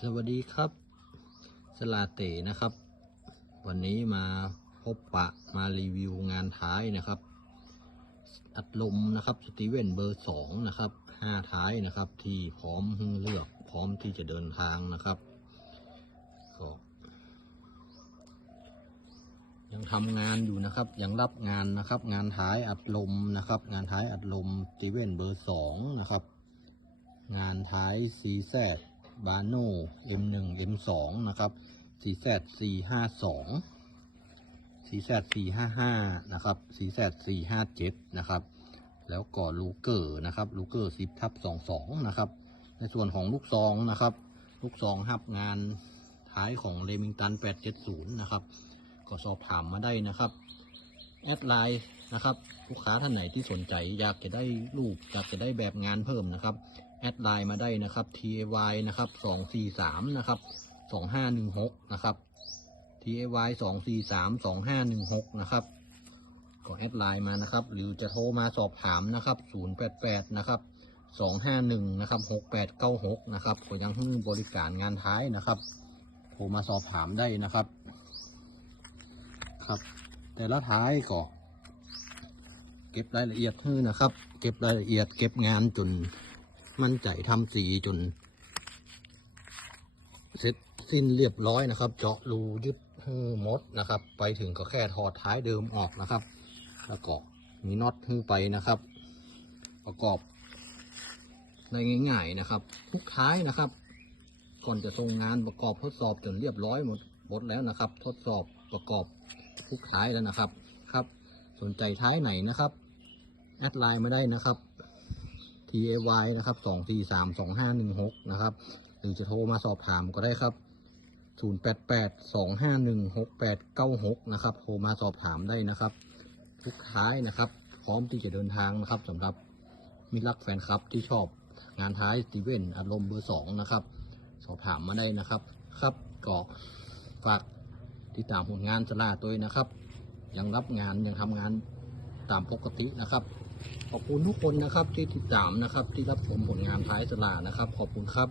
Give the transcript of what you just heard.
สวัสดีครับ สลาเต๋นะครับ วันนี้มาพบปะมารีวิวงานท้ายนะครับ อัดลมนะครับสตีเวนเบอร์สองนะครับห้าท้ายนะครับที่พร้อมเลือกพร้อมที่จะเดินทางนะครับก็ยังทำงานอยู่นะครับ ยังรับงานนะครับ งานท้ายอัดลมนะครับ งานท้ายอัดลมสตีเวนเบอร์สองนะครับ งานท้ายซีแซด บาโน่ M1 M2 นะครับ CZ 452 CZ 455นะครับ CZ 457นะครับ แล้วก็ลูเกอร์นะครับ ลูเกอร์10ทับ22นะครับ ในส่วนของลูกซองนะครับ ลูกซองฮับงานท้ายของเลมิงตัน870นะครับ ก็สอบถามมาได้นะครับ แอดไลน์ นะครับลูกค้าท่านไหนที่สนใจอยากจะได้รูปอยากจะได้แบบงานเพิ่มนะครับแอดไลน์มาได้นะครับ tay นะครับสองสี่สามนะครับสองห้าหนึ่งหกนะครับ tay สองสี่สามสองห้าหนึ่งหกนะครับก็แอดไลน์มานะครับ หรือจะโทรมาสอบถามนะครับศูนย์แปดแปดนะครับสองห้าหนึ่งนะครับหกแปดเก้าหกนะครับก็ยังให้บริการงานท้ายนะครับ โทรมาสอบถามได้นะครับ ครับ แต่ละท้ายก็ เก็บรายละเอียดให้นะครับ เก็บรายละเอียด เก็บงานจน มั่นใจทำสีจน เสร็จสิ้นเรียบร้อยนะครับ เจาะรูยึดฮือมดนะครับ ไปถึงก็แค่ถอดท้ายเดิมออกนะครับ แล้วก็มีน็อตฮือไปนะครับ ประกอบได้ง่ายๆนะครับ ทุกท้ายนะครับ ก่อนจะส่งงานประกอบทดสอบจนเรียบร้อยหมดหมดแล้วนะครับ ทดสอบประกอบทุกท้ายแล้วนะครับครับ สนใจท้ายไหนนะครับ อดไลน์มาได้นะครับ tay นะครับสองสี่สามสองห้าหนึ่งหกนะครับ หรือจะโทรมาสอบถามก็ได้ครับศูนย์แปดแปดสองห้าหนึ่งหกแปดเก้าหกนะครับ โทรมาสอบถามได้นะครับ ทุกท้ายนะครับ พร้อมที่จะเดินทางนะครับสำหรับมิตรรักแฟนคลับที่ชอบงานท้ายสตีเวนอารมณ์เบอร์สองนะครับ สอบถามมาได้นะครับ ครับก็ฝากติดตามผลงานสลาตัวนะครับ ยังรับงานยังทำงานตามปกตินะครับ ขอบคุณทุกคนนะครับที่ติดตามนะครับ ที่รับชมผลงานท้ายสลานะครับ ขอบคุณครับ